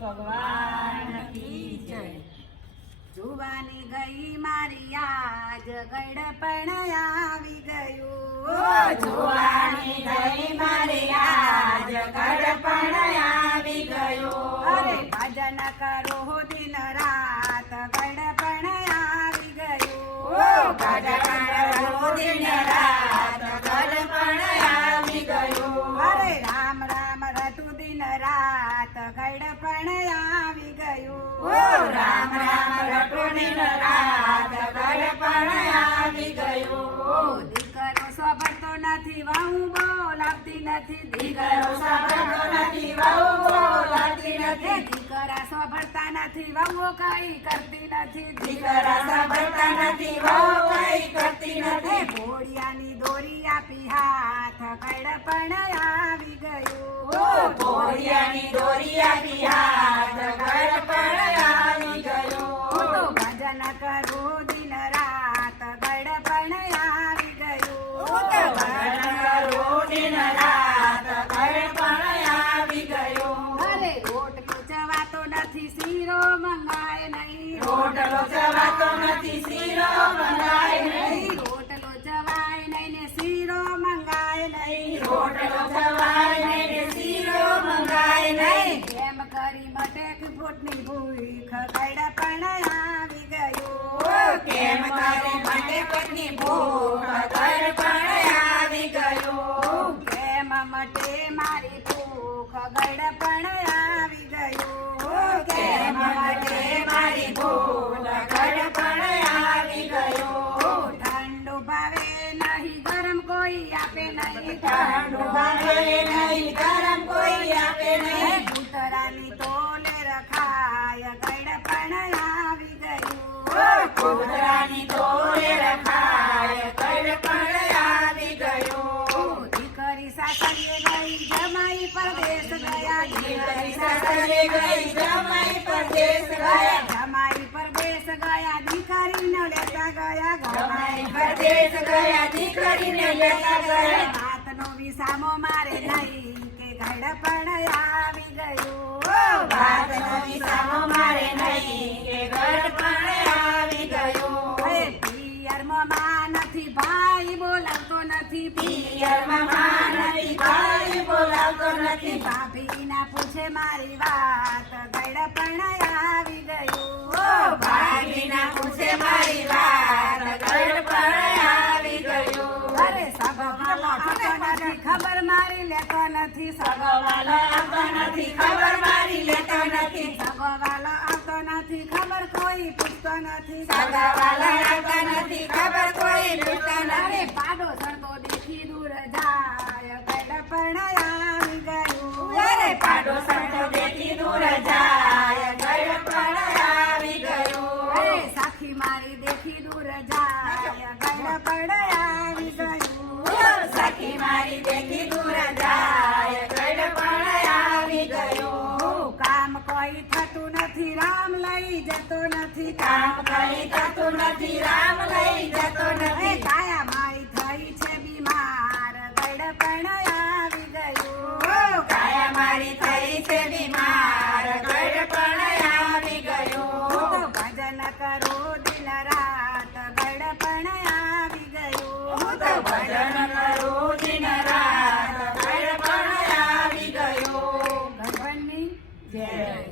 ભગવાન કી જય। જુવાની ગઈ મારી આજ ગળપણ આવી ગયું। જુવાની ગઈ મારી આજ ગળપણ આવી ગયું। અરે ભજન કરો દિન રાત ગળપણ આવી ગયું। ભજન કરો દિન રાત ગળપણ આવી ગયું। અરે રામ રામ રટુ દિન રાત ગળપણ આવી ગયું। રામ રામ રટુ દિન રાત ગળપણ આવી ગયું। દીકરો સાંભળતો નથી વહુ બોલાવતી નથી। દીકરો સાંભળતો નથી વહુ બોલાવતી નથી। દીકરા સાંભળતા નથી વહુ કઈ કરતી નથી। દીકરા સાંભળતા નથી વહુ કઈ કરતી નથી। ઘોડિયાની દોરી આપી હાથ ગળપણ આવી ગયું। ઘોડિયાની દોરી આપી હાથ ગળપણ આવી ગયું। તો ભજન કરું દિન રાત ગળપણ આવી ગયું। ભજન કરું દિન રાત ગળપણ આવી ગયું। અરે રોટલો ચવાતો નથી શીરો મંગાય નહીં। રોટલો ચવાતો નથી શીરો મંગાય નહીં। રોટલો ચવાય નહીં ને શીરો મંગાય નહીં। રોટલો ચવાય નહીં ને શીરો મંગાય નહીં। કેમ કરી મટેક ફૂટની ભૂખ ગળપણ આવી ગયું। કેમ કરી માટે પત્ની ભૂખ ગળપણ આવી ગયું। કેમ મટે મારી ભૂખ ગળપણ આવી ગયું। કેમ માટે મારી ભૂખ ગળપણ આવી ગયું। ઠંડુ ભાવે નહીં ગરમ કોઈ આપે નહીં। ઠંડુ ભાવે નહીં ગરમ કોઈ આપે નહીં। કૂતરાની તોલે રખાય ગળપણ આવી ગયું। કૂતરાની તોરે રખાય ગળપણ આવી ગયું। દીકરી સાસરીએ ગઈ જમાઈ પરદેશ ગયા। દીકરી સાસરે ગઈ જમાઈ પરદેશ ગયા। જમાઈ પરદેશ ગયા દીકરીને લેતા ગયા। જમાઈ પરદેશ ગયા દીકરીને લેતા ગયા। વાતનો વિસામો મારે નહીં કે ગળપણ આવી ગયું। વાતનો વિસામો મારે નહીં કે ગળપણ આવી ગયું। હે પિયરમાં માં નથી ભાઈ બોલાવતો નથી। પિયરમાં માં નથી ભાઈ બોલાવતો નથી। ભાભી ના પૂછે મારી વાત ગળપણ આવી ગયું। ભાભી ના પૂછે મારી વાત ગળપણ આવી ગયું। અરે સગવાલો આવતો નથી ખબર મારી લેતો નથી। સગવાલો આવતો નથી ખબર મારી લેતો નથી। સગવાલો આવતો નથી ખબર કોઈ પૂછતો નથી। સગાવાલા આવતા નથી ખબર કોઈ પૂછતો અરે નથી। પાડો સરતો દેખી દૂર જાય ગળપણ આવી ગયું। અરે પાડો સરતો દેખી દૂર જાય ગળપણ આવી ગયું। અરે સાખી મારી દેખી દૂર જાય ગળપણ આવી ગયું। સખી મારી દેખી દૂર જાય ગળપણ આવી ગયું। કામ કોઈ થતું નથી રામ લઈ જતો નથી। કામ કઈ થતું નથી રામ લઈ જતો નથી। કાયા મારી થઈ છે બીમાર ગળપણ આવી ગયું। કાયા મારી થઈ છે બીમાર ગળપણ આવી ગયું। તો ભજન કરો દિન રાત ગળપણ આવી ગયું। તો ભજન કરું દિન રાત ગળપણ આવી ગયું। ગળપણની જય